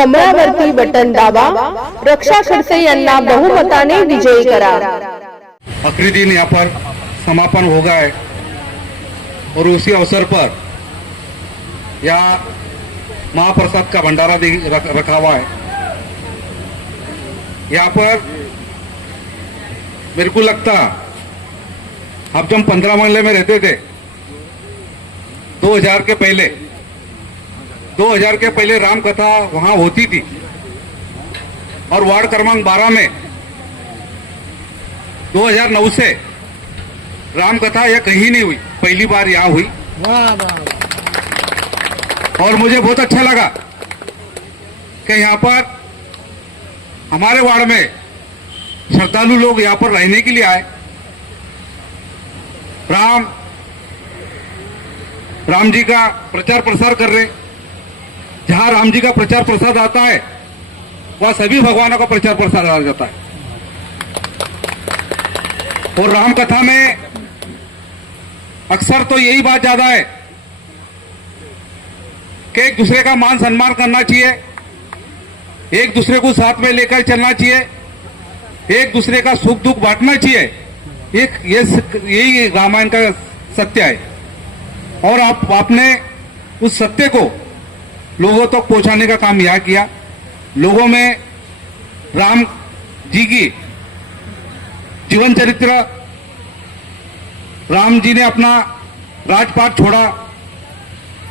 कमळावरती button दाबा, रक्षा खडसे यांना बहुमताने विजयी करा। आखिरी दिन यहाँ पर समापन हो गया है और उसी अवसर पर यहाँ महाप्रसाद का भंडारा रखा हुआ है। यहाँ पर मेरे को लगता अब जब 15 मोहल्ले में रहते थे 2000 के पहले राम कथा वहां होती थी और वार्ड क्रमांक 12 में 2009 से राम कथा यह कहीं नहीं हुई, पहली बार यहाँ हुई। और मुझे बहुत अच्छा लगा कि यहाँ पर हमारे वार्ड में श्रद्धालु लोग यहाँ पर रहने के लिए आए। राम जी का प्रचार प्रसार कर रहे। जहां राम जी का प्रचार प्रसार आता है वह सभी भगवानों का प्रचार प्रसार आ जाता है। और राम कथा में अक्सर तो यही बात ज्यादा है कि एक दूसरे का मान सम्मान करना चाहिए, एक दूसरे को साथ में लेकर चलना चाहिए, एक दूसरे का सुख दुख बांटना चाहिए। यही रामायण का सत्य है। और आपने उस सत्य को लोगों तक पहुंचाने का काम यह किया। लोगों में राम जी की जीवन चरित्र, राम जी ने अपना राजपाट छोड़ा,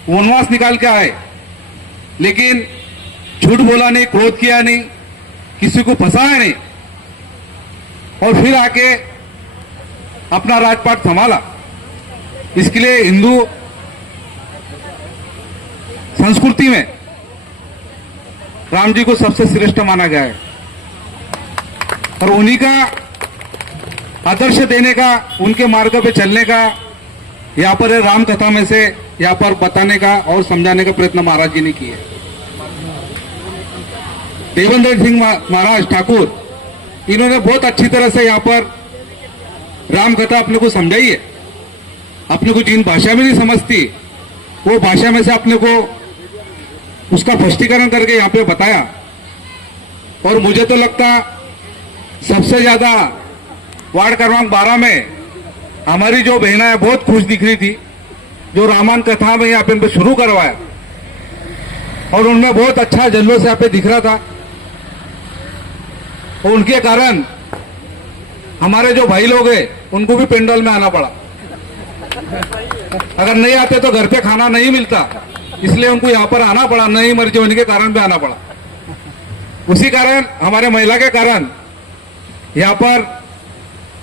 वनवास निकाल के आए, लेकिन झूठ बोला नहीं, क्रोध किया नहीं, किसी को फंसाया नहीं और फिर आके अपना राजपाट संभाला। इसके लिए हिंदू संस्कृति में राम जी को सबसे श्रेष्ठ माना गया है और उन्हीं का आदर्श देने का, उनके मार्ग पे चलने का यहाँ पर राम कथा में से यहाँ पर बताने का और समझाने का प्रयत्न महाराज जी ने किया। देवेंद्र सिंह महाराज ठाकुर, इन्होंने बहुत अच्छी तरह से यहाँ पर राम कथा अपने को समझाई है। अपने को जिन भाषा में नहीं समझती वो भाषा में से अपने को उसका स्पष्टीकरण करके यहाँ पे बताया। और मुझे तो लगता सबसे ज्यादा वार्ड क्रमांक 12 में हमारी जो बहना है बहुत खुश दिख रही थी, जो रामायण कथा में यहाँ पे शुरू करवाया और उनमें बहुत अच्छा जल्लोष यहाँ पे दिख रहा था। और उनके कारण हमारे जो भाई लोग हैं उनको भी पेंडल में आना पड़ा। अगर नहीं आते तो घर पे खाना नहीं मिलता, इसलिए उनको यहाँ पर आना पड़ा, नहीं मर्जी होने के कारण भी आना पड़ा। उसी कारण हमारे महिला के कारण यहाँ पर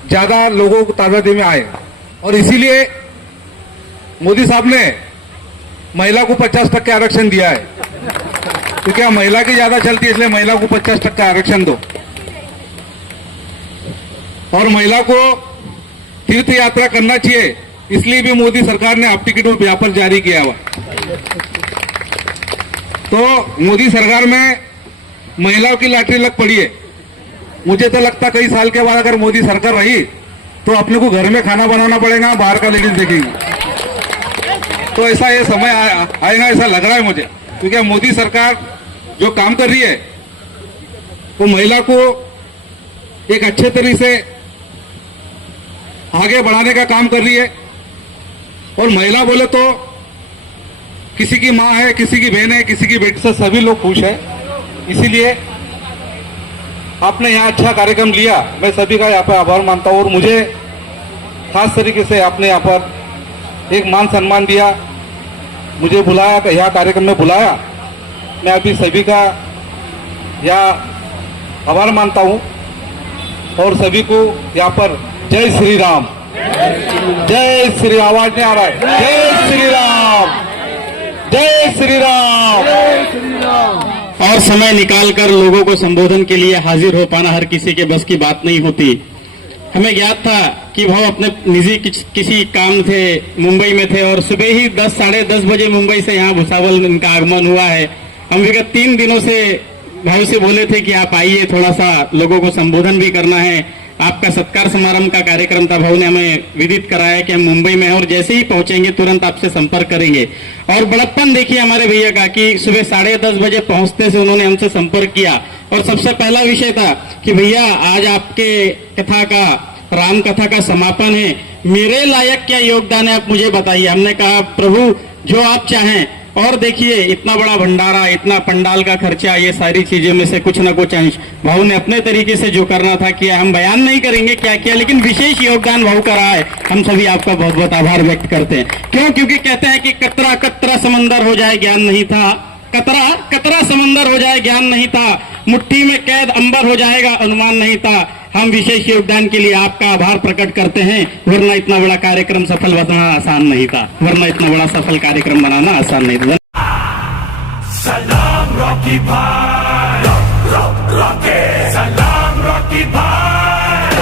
ज्यादा लोगों को तादाद में आए और इसीलिए मोदी साहब ने महिला को 50% आरक्षण दिया है, क्योंकि यहाँ महिला की ज्यादा चलती है, इसलिए महिला को 50% आरक्षण दो। और महिला को तीर्थ यात्रा करना चाहिए, इसलिए भी मोदी सरकार ने हाफ टिकट और व्यापार जारी किया हुआ। तो मोदी सरकार में महिलाओं की लॉटरी लग पड़ी है। मुझे तो लगता कई साल के बाद अगर मोदी सरकार रही तो अपने को घर में खाना बनाना पड़ेगा, बाहर का लेडीज देखेंगे। तो ऐसा ये समय आएगा, ऐसा लग रहा है मुझे, क्योंकि मोदी सरकार जो काम कर रही है वो महिला को एक अच्छे तरीके से आगे बढ़ाने का काम कर रही है। और महिला बोले तो किसी की माँ है, किसी की बहन है, किसी की बेटी से सभी लोग खुश है। इसीलिए आपने यहाँ अच्छा कार्यक्रम लिया, मैं सभी का यहाँ पर आभार मानता हूँ। और मुझे खास तरीके से आपने यहाँ पर एक मान सम्मान दिया, मुझे बुलाया, यहाँ कार्यक्रम में बुलाया। मैं अभी सभी का यहाँ आभार मानता हूँ और सभी को यहाँ पर जय श्री राम, जय श्री, आवाज नहीं आ रहा है, जय श्री राम, जय श्री राम, जय श्री राम। और समय निकालकर लोगों को संबोधन के लिए हाजिर हो पाना हर किसी के बस की बात नहीं होती। हमें ज्ञात था कि वो अपने निजी किसी काम थे, मुंबई में थे और सुबह ही 10 साढ़े 10 बजे मुंबई से यहाँ भुसावल में इनका आगमन हुआ है। हम विगत 3 दिनों से भाई से बोले थे कि आप आइए, थोड़ा सा लोगों को संबोधन भी करना है, आपका सत्कार समारंभ का कार्यक्रम था। भाऊ ने हमें विदित कराया कि हम मुंबई में हैं और जैसे ही पहुंचेंगे तुरंत आपसे संपर्क करेंगे। और बड़प्पन देखिए हमारे भैया का कि सुबह 10:30 बजे पहुंचते से उन्होंने हमसे संपर्क किया और सबसे पहला विषय था कि भैया आज आपके कथा का राम कथा का समापन है, मेरे लायक क्या योगदान है आप मुझे बताइए। हमने कहा प्रभु जो आप चाहें। और देखिए इतना बड़ा भंडारा, इतना पंडाल का खर्चा, ये सारी चीजें में से कुछ ना कुछ अंश भाऊ ने अपने तरीके से जो करना था किया। हम बयान नहीं करेंगे क्या किया, लेकिन विशेष योगदान भाऊ का रहा है। हम सभी आपका बहुत बहुत आभार व्यक्त करते हैं। क्यों? क्योंकि कहते हैं कि कतरा कतरा समंदर हो जाए ज्ञान नहीं था, कतरा कतरा समंदर हो जाए ज्ञान नहीं था, मुट्ठी में कैद अंबर हो जाएगा अनुमान नहीं था। हम विशेष योगदान के लिए आपका आभार प्रकट करते हैं, वरना इतना बड़ा कार्यक्रम सफल बनाना आसान नहीं था, वरना इतना बड़ा सफल कार्यक्रम बनाना आसान नहीं था। सलाम रॉकी भाई, रॉकी सलाम रॉकी भाई,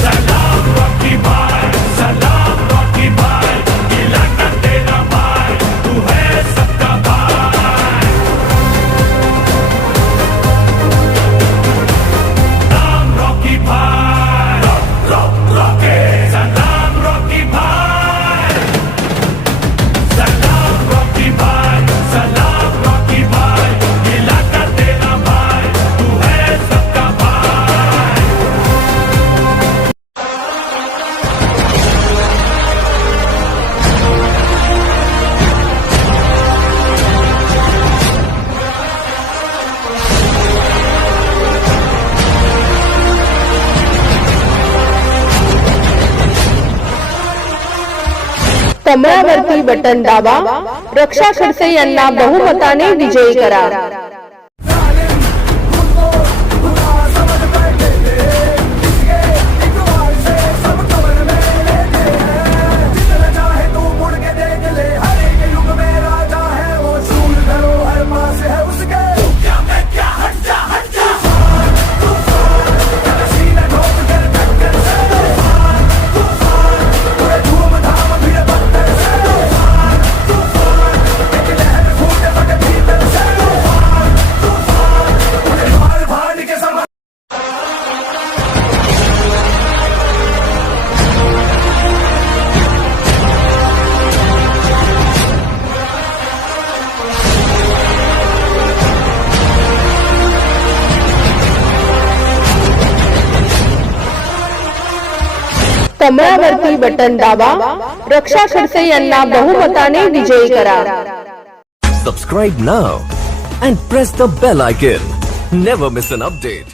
सलाम रॉकी भाई, सलाम रॉकी भाई, इलाका तेरा भाई, तू है सबका भाई। सलाम रॉकी भाई, रॉकी सलाम रॉकी भाई, सलाम रॉकी भाई, सलाम रॉकी भाई, इलाका तेरा भाई, तू है सबका भाई। कमळावरती बटन दाबा, रक्षा खडसे यांना बहुमताने विजयी करा। कमळावरती बटन दाबा, रक्षा खडसे यांना बहुमताने विजयी करा। Subscribe now and press the bell icon. Never miss an update.